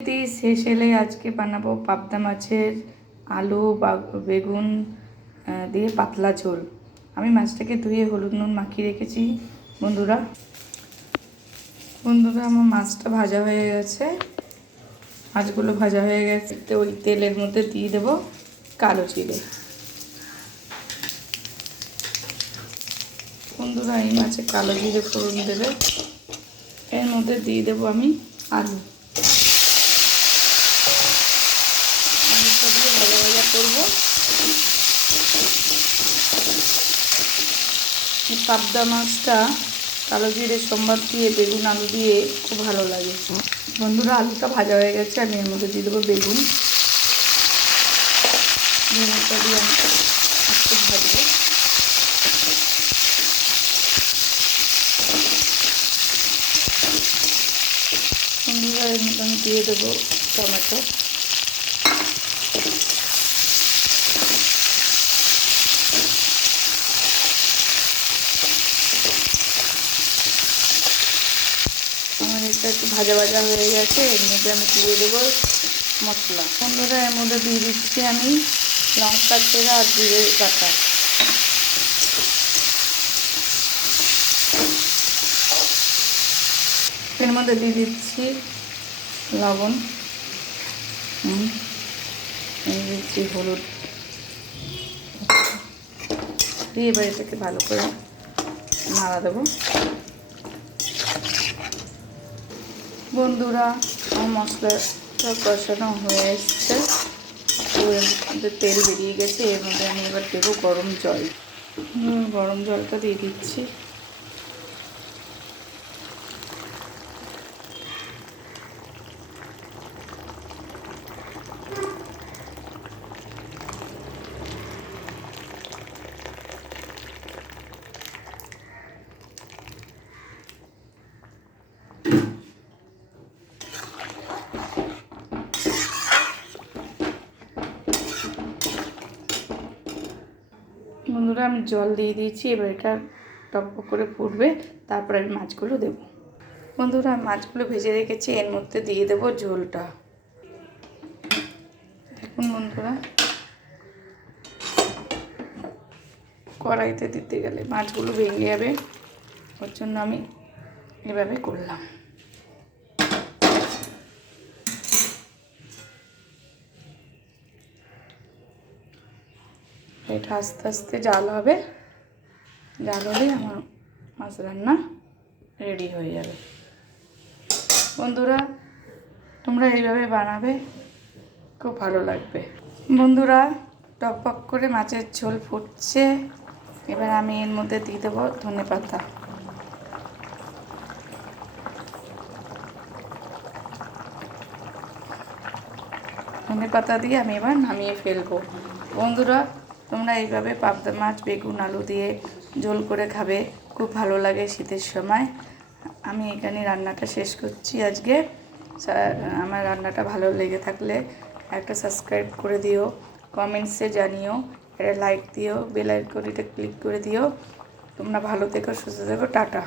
শেষ এলে আজকে বানাবো পাবদা মাছের আলু বা বেগুন দিয়ে পাতলা ঝোল। আমি মাছটাকে ধুয়ে হলুদ নুন মাখিয়ে রেখেছি। বন্ধুরা আমার মাছটা ভাজা হয়ে গেছে, মাছগুলো ভাজা হয়ে গেছে। তো ওই তেলের মধ্যে দিয়ে দেবো কালো জিরে। বন্ধুরা এই মাছে কালো জিরে ফোড়ন দেবে। এর মধ্যে দিয়ে দেবো আমি আলু। আলুটা দিয়ে ভাজা ভাজা করবো। এই পাবদা মাছটা কালো জিরে সম্বার দিয়ে বেগুন আলু দিয়ে খুব ভালো লাগে। বন্ধুরা আলুটা ভাজা হয়ে গেছে, আমি এর মধ্যে দিয়ে দেবো বেগুন। বেগুনটা দিয়ে আমি একটু ভাজবো। বন্ধুরা এর মধ্যে আমি দিয়ে দেবো টমেটো। আমার এটা একটু ভাজা ভাজা হয়ে গেছে, এর মধ্যে আমি দিয়ে দেবো মশলা। বন্ধুরা এর মধ্যে দিয়ে দিচ্ছি আমি লঙ্কা চেরা আর জিরে বাটা। এর মধ্যে দিয়ে দিচ্ছি লবণ, দিচ্ছি হলুদ দিয়ে এবার এটাকে ভালো করে নাড়া দেবো। বন্ধুরা আমার মশলাটা কষানো হয়ে এসছে, এর মধ্যে তেল বেরিয়ে গেছে। এর মধ্যে আমি এবার দেবো গরম জল। গরম জলটা দিয়ে দিচ্ছি। বন্ধুরা আমি জল দিয়ে দিয়েছি, এবার এটা টকবক করে ফুটবে, তারপর আমি মাছগুলো দেবো। বন্ধুরা আমি মাছগুলো ভেজে রেখেছি, এর মধ্যে দিয়ে দেবো ঝোলটা। দেখুন বন্ধুরা, কড়াইতে দিতে গেলে মাছগুলো ভেঙে যাবে, ওর জন্য আমি এভাবে করলাম। এটা আস্তে আস্তে জাল হবে, জাল হলেই আমার মাছ রান্না রেডি হয়ে যাবে। বন্ধুরা তোমরা এইভাবে বানাবে, খুব ভালো লাগবে। বন্ধুরা টকবক করে মাছের ঝোল ফুটছে, এবার আমি এর মধ্যে দিয়ে দেবো ধনেপাতা। ধনেপাতা দিয়ে আমি এবার নামিয়ে ফেলবো। বন্ধুরা তোমরা এইভাবে পাবদা মাছ বেগুন আলু দিয়ে ঝোল করে খাবে, খুব ভালো লাগে শীতের সময়। আমি এখানে রান্নাটা শেষ করছি আজকে। আমার রান্নাটা ভালো লেগে থাকলে একটা সাবস্ক্রাইব করে দিও, কমেন্টসে জানিও, একটা লাইক দিও, বেল আইকনটা ক্লিক করে দিও। তোমরা ভালো থেকো, সুস্থ থেকো, টাটা।